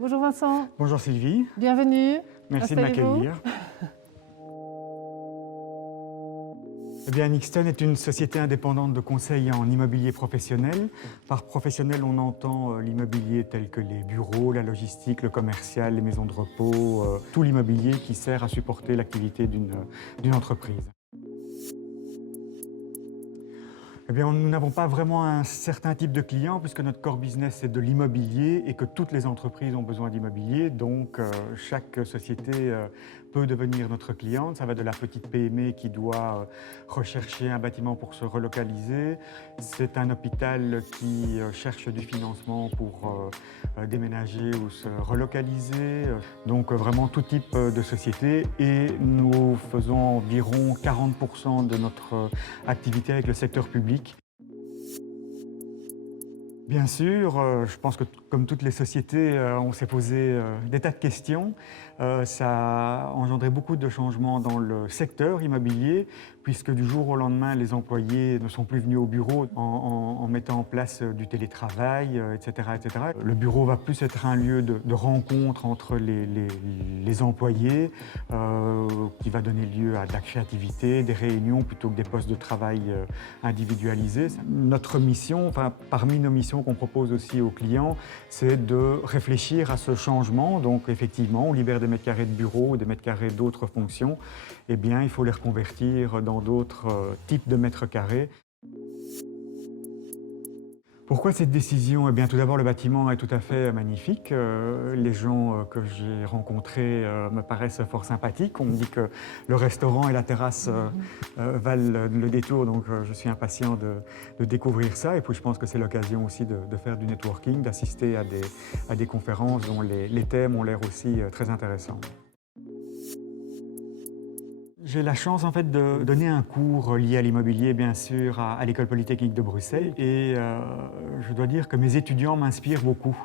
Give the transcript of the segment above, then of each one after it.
Bonjour Vincent. Bonjour Sylvie. Bienvenue. Merci de m'accueillir. Eh bien, Nixton est une société indépendante de conseil en immobilier professionnel. Par professionnel, on entend l'immobilier tel que les bureaux, la logistique, le commercial, les maisons de repos, tout l'immobilier qui sert à supporter l'activité d'une entreprise. Eh bien, nous n'avons pas vraiment un certain type de client puisque notre core business est de l'immobilier et que toutes les entreprises ont besoin d'immobilier. Donc, chaque société peut devenir notre cliente. Ça va de la petite PME qui doit rechercher un bâtiment pour se relocaliser. C'est un hôpital qui cherche du financement pour déménager ou se relocaliser. Donc, vraiment tout type de société. Et nous faisons environ 40% de notre activité avec le secteur public. Bien sûr, je pense que comme toutes les sociétés, on s'est posé des tas de questions. Ça a engendré beaucoup de changements dans le secteur immobilier, puisque du jour au lendemain, les employés ne sont plus venus au bureau en mettant en place du télétravail, etc., etc. Le bureau va plus être un lieu de rencontre entre les employés, qui va donner lieu à de la créativité, des réunions plutôt que des postes de travail individualisés. Notre mission, enfin, parmi nos missions qu'on propose aussi aux clients, c'est de réfléchir à ce changement. Donc effectivement, on libère des mètres carrés de bureaux ou des mètres carrés d'autres fonctions. Eh bien, il faut les reconvertir dans d'autres types de mètres carrés. Pourquoi cette décision? Eh bien, tout d'abord, le bâtiment est tout à fait magnifique. Les gens que j'ai rencontrés me paraissent fort sympathiques. On me dit que le restaurant et la terrasse valent le détour, donc je suis impatient de découvrir ça. Et puis, je pense que c'est l'occasion aussi de faire du networking, d'assister à des conférences dont les thèmes ont l'air aussi très intéressants. J'ai la chance en fait de donner un cours lié à l'immobilier, bien sûr, à l'École Polytechnique de Bruxelles. Et je dois dire que mes étudiants m'inspirent beaucoup.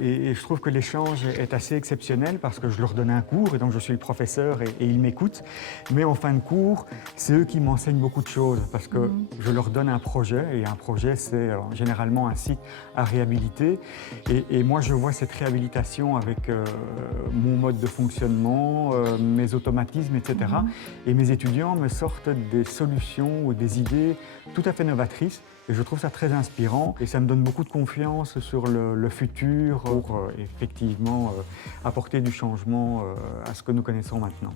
Et je trouve que l'échange est assez exceptionnel parce que je leur donne un cours et donc je suis le professeur et ils m'écoutent. Mais en fin de cours, c'est eux qui m'enseignent beaucoup de choses parce que je leur donne un projet et un projet c'est généralement un site à réhabiliter. Et moi je vois cette réhabilitation avec mon mode de fonctionnement, mes automatismes, etc. Et mes étudiants me sortent des solutions ou des idées tout à fait novatrices. Et je trouve ça très inspirant et ça me donne beaucoup de confiance sur le futur pour effectivement apporter du changement à ce que nous connaissons maintenant.